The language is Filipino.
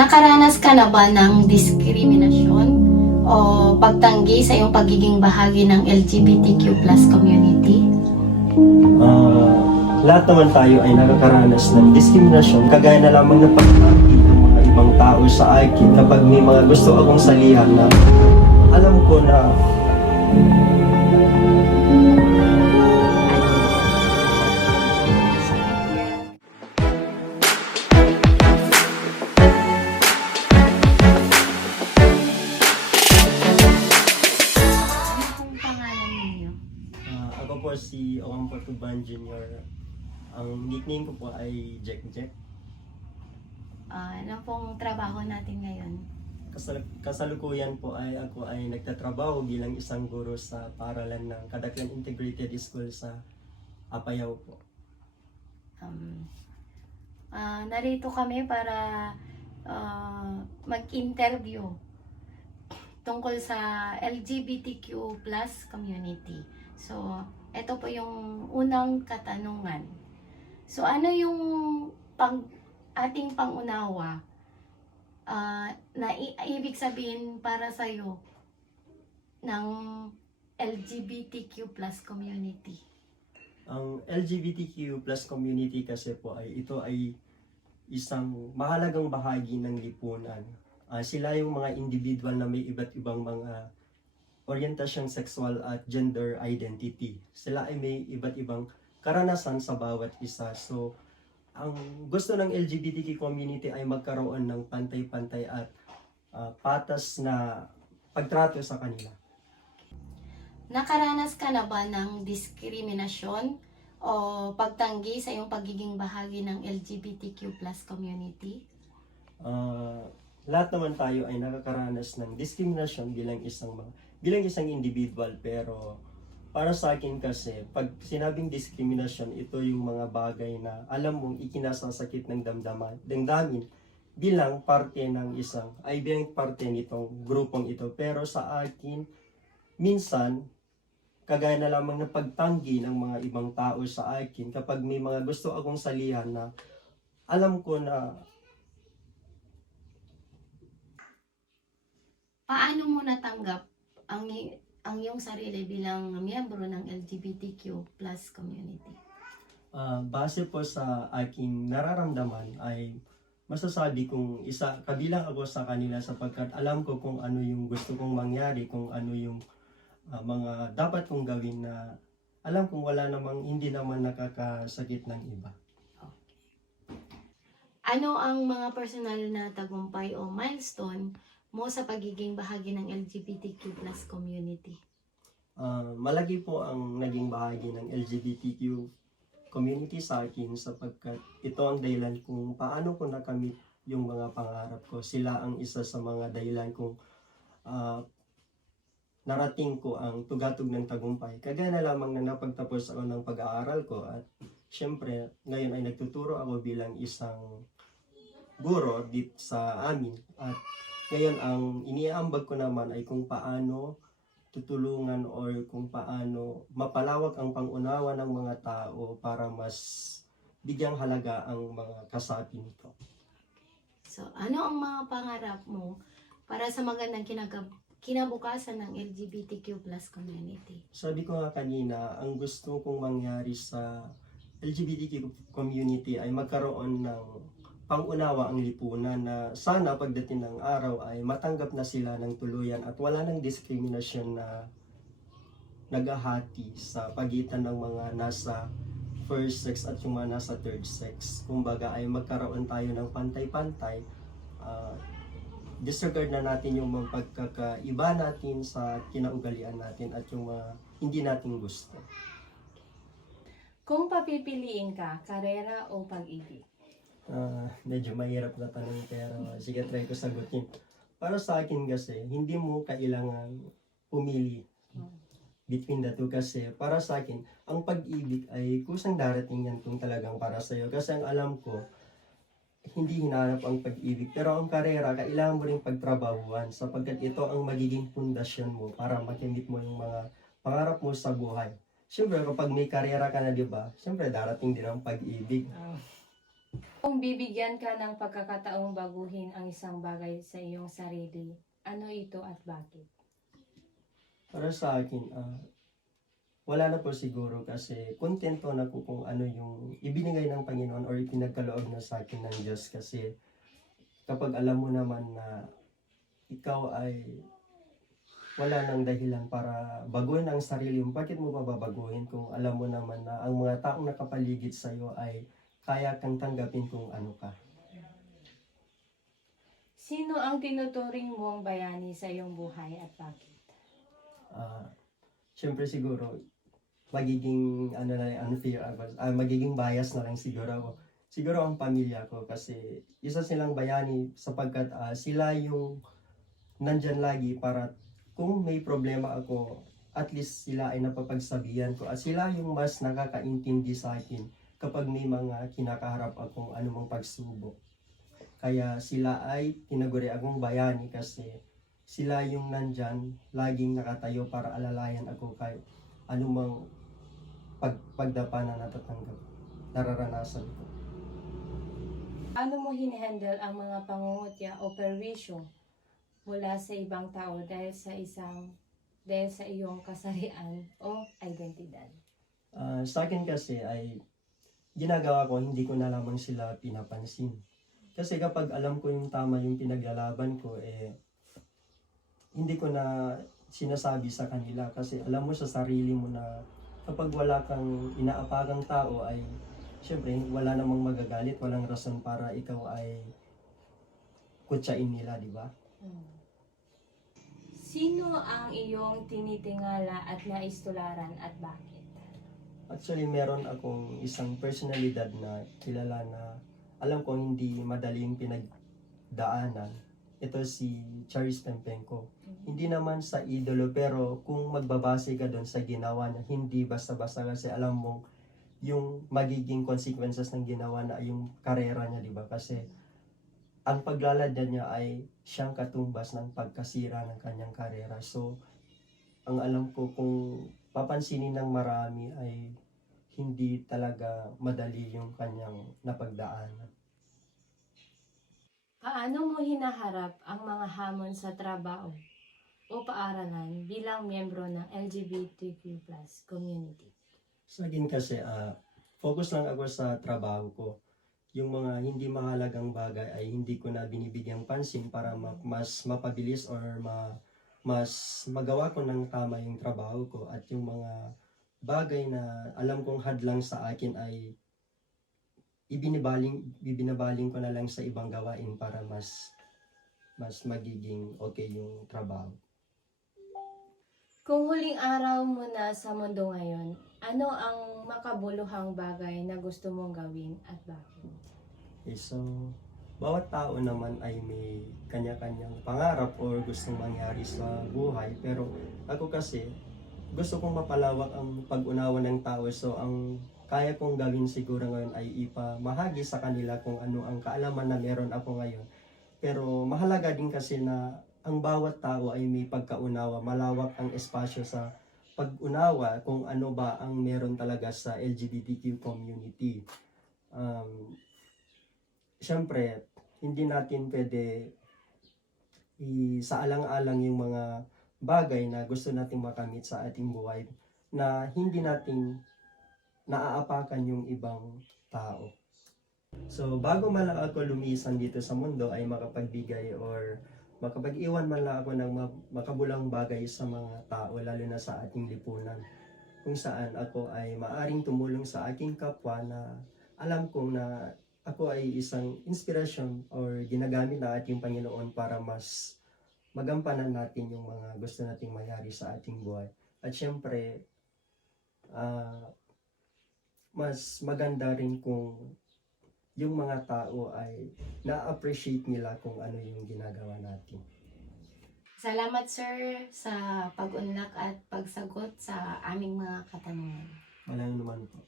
Nakaranas ka na ba ng diskriminasyon o pagtanggi sa iyong pagiging bahagi ng LGBTQ plus community? Lahat naman tayo ay nakakaranas ng diskriminasyon, kagaya na lamang ng pagtanggi ng mga ibang tao sa akin kapag may mga gusto akong salihan na alam ko na Ano ang pangalan ninyo? ako po si Ocampo Tuban Jr. Ang nickname ko po ay Jack Jack. Ano pong trabaho natin ngayon? Kasalukuyan po ay ako ay nagtatrabaho bilang isang guro sa paaralan ng Kadaklan Integrated School sa Apayao po. Narito kami para mag-interview tungkol sa LGBTQ plus community. So, ito po yung unang katanungan. So, ano yung ating pangunawa na ibig sabihin para sa'yo ng LGBTQ plus community? Ang LGBTQ plus community kasi po ito ay isang mahalagang bahagi ng lipunan. Sila yung mga individual na may iba't ibang mga orientasyong sexual at gender identity. Sila ay may iba't ibang karanasan sa bawat isa. So, ang gusto ng LGBTQ community ay magkaroon ng pantay-pantay at patas na pagtrato sa kanila. Nakaranas ka na ba ng diskriminasyon o pagtanggi sa iyong pagiging bahagi ng LGBTQ plus community? Lahat naman tayo ay nakakaranas ng diskriminasyon bilang isang individual, pero para sa akin kasi pag sinabing diskriminasyon, ito yung mga bagay na alam mong ikinasasakit ng damdamin bilang parte nitong grupong ito. Pero sa akin, minsan kagaya na lamang ng pagtanggi ng mga ibang tao sa akin kapag may mga gusto akong salihan na alam ko na Paano mo natanggap ang iyong sarili bilang miyembro ng LGBTQ plus community? base po sa aking nararamdaman ay masasabi kong kabilang ako sa kanila, sapagkat alam ko kung ano yung gusto kong mangyari, kung ano yung mga dapat kong gawin na alam kong hindi naman nakakasakit ng iba. Ano ang mga personal na tagumpay o milestone mo sa pagiging bahagi ng LGBTQ plus community? Malaki po ang naging bahagi ng LGBTQ community sa akin, sapagkat ito ang dahilan kung paano ko nakamit yung mga pangarap ko. Sila ang isa sa mga dahilan kung narating ko ang tugatog ng tagumpay. Kagaya na lamang na napagtapos ako ng pag-aaral ko, at syempre ngayon ay nagtuturo ako bilang isang guro dito sa amin. At ngayon ang iniaambag ko naman ay kung paano tutulungan or kung paano mapalawak ang pangunawa ng mga tao para mas bigyang halaga ang mga kasapi nito. So, ano ang mga pangarap mo para sa magandang kinabukasan ng LGBTQ plus community? Sabi ko nga kanina, ang gusto kong mangyari sa LGBTQ community ay magkaroon ng pangunawa ang lipunan, na sana pagdating ng araw ay matanggap na sila ng tuluyan at wala ng diskriminasyon na naghahati sa pagitan ng mga nasa first sex at yung mga nasa third sex. Kumbaga ay magkaroon tayo ng pantay-pantay. Disregard na natin yung mga pagkakaiba natin sa kinaugalian natin at yung mga hindi natin gusto. Kung papipiliin ka, karera o pag-ibig? Medyo mahirap na tanong, pero sige, try ko sagutin. Para sa akin kasi, hindi mo kailangan pumili between the two, kasi para sa akin, ang pag-ibig ay kusang darating yan kung talagang para sa'yo. Kasi ang alam ko, hindi hinahanap ang pag-ibig, pero ang karera, kailangan mo rin pagtrabahuan, sapagkat ito ang magiging pundasyon mo para makamit mo yung mga pangarap mo sa buhay. Siyempre, kapag may karera ka na, di ba? Siyempre, darating din ang pag-ibig. Kung bibigyan ka ng pagkakataong baguhin ang isang bagay sa iyong sarili, ano ito at bakit? Para sa akin, wala na po siguro kasi kontento na po kung ano yung ibinigay ng Panginoon or ipinagkaloob na sa akin ng Diyos kasi kapag alam mo naman na ikaw ay wala nang dahilan para baguhin ang sarili mo, bakit mo pa babaguhin kung alam mo naman na ang mga taong nakapaligid sa iyo ay kaya kang tanggapin kung ano ka. Sino ang tinuturing mong bayani sa iyong buhay at bakit? Siyempre siguro magiging ano na unfair magiging bias na lang siguro ako. Siguro ang pamilya ko kasi isa silang bayani sapagkat sila yung nandyan lagi para kung may problema ako, at least sila ay napapagsabihan ko at sila yung mas nakakaintindi sa akin kapag may mga kinakaharap akong anumang pagsubok. Kaya sila ay tinaguri akong bayani kasi sila yung nandyan, laging nakatayo para alalayan ako kahit anumang pagdapa na nararanasan ko. Ano mo hinihandle ang mga pangungutya o perwisyo mula sa ibang tao dahil sa iyong kasarian o identidad? Sa akin kasi ay ginagawa ko, hindi ko na lamang sila pinapansin. Kasi kapag alam ko yung tama yung pinaglalaban ko, hindi ko na sinasabi sa kanila kasi alam mo sa sarili mo na kapag wala kang inaapagang tao ay syempre wala namang magagalit, walang rason para ikaw ay kutsain nila, di ba? Sino ang iyong tinitingala at naistularan at bakit? Actually, meron akong isang personalidad na kilala na alam ko hindi madaling pinagdaanan. Ito si Charis Pempenko. Hindi naman sa idolo pero kung magbabase ka doon sa ginawa niya, hindi basta-basta kasi alam mong yung magiging consequences ng ginawa na yung karera niya, di ba? Kasi ang paglalad niya ay siyang katumbas ng pagkasira ng kanyang karera. So, ang alam ko kung papansinin ng marami ay hindi talaga madali yung kanyang napagdaanan. Paano mo hinaharap ang mga hamon sa trabaho o paaralan bilang miyembro ng LGBTQ+ community? Sa akin kasi, focus lang ako sa trabaho ko. Yung mga hindi mahalagang bagay ay hindi ko na binibigyang pansin para mas mapabilis or mas magawa ko ng tama yung trabaho ko at yung mga bagay na alam kong hadlang sa akin ay ibinabaling ko na lang sa ibang gawain para mas magiging okay yung trabaho. Kung huling araw mo na sa mundo ngayon, ano ang makabuluhang bagay na gusto mong gawin at bakit? Okay, so bawat tao naman ay may kanya-kanyang pangarap or gustong mangyari sa buhay, pero ako kasi gusto kong mapalawak ang pag-unawa ng tao, so ang kaya kong gawin siguro ngayon ay ipamahagi sa kanila kung ano ang kaalaman na meron ako ngayon. Pero mahalaga din kasi na ang bawat tao ay may pagkaunawa, malawak ang espasyo sa pag-unawa kung ano ba ang meron talaga sa LGBTQ community. Siyempre, hindi natin pwede isaalang-alang yung mga bagay na gusto nating makamit sa ating buhay na hindi natin naaapakan yung ibang tao. So, bago man lang ako lumisan dito sa mundo ay makapagbigay or makapag-iwan man lang ako ng makabulang bagay sa mga tao, lalo na sa ating lipunan, kung saan ako ay maaring tumulong sa aking kapwa na alam kong na ako ay isang inspirasyon or ginagamit na ating Panginoon para mas magampanan natin yung mga gusto nating mangyari sa ating buhay. At syempre, mas maganda rin kung yung mga tao ay na-appreciate nila kung ano yung ginagawa natin. Salamat sir sa pag-unlak at pagsagot sa aming mga katanungan. Walang naman po.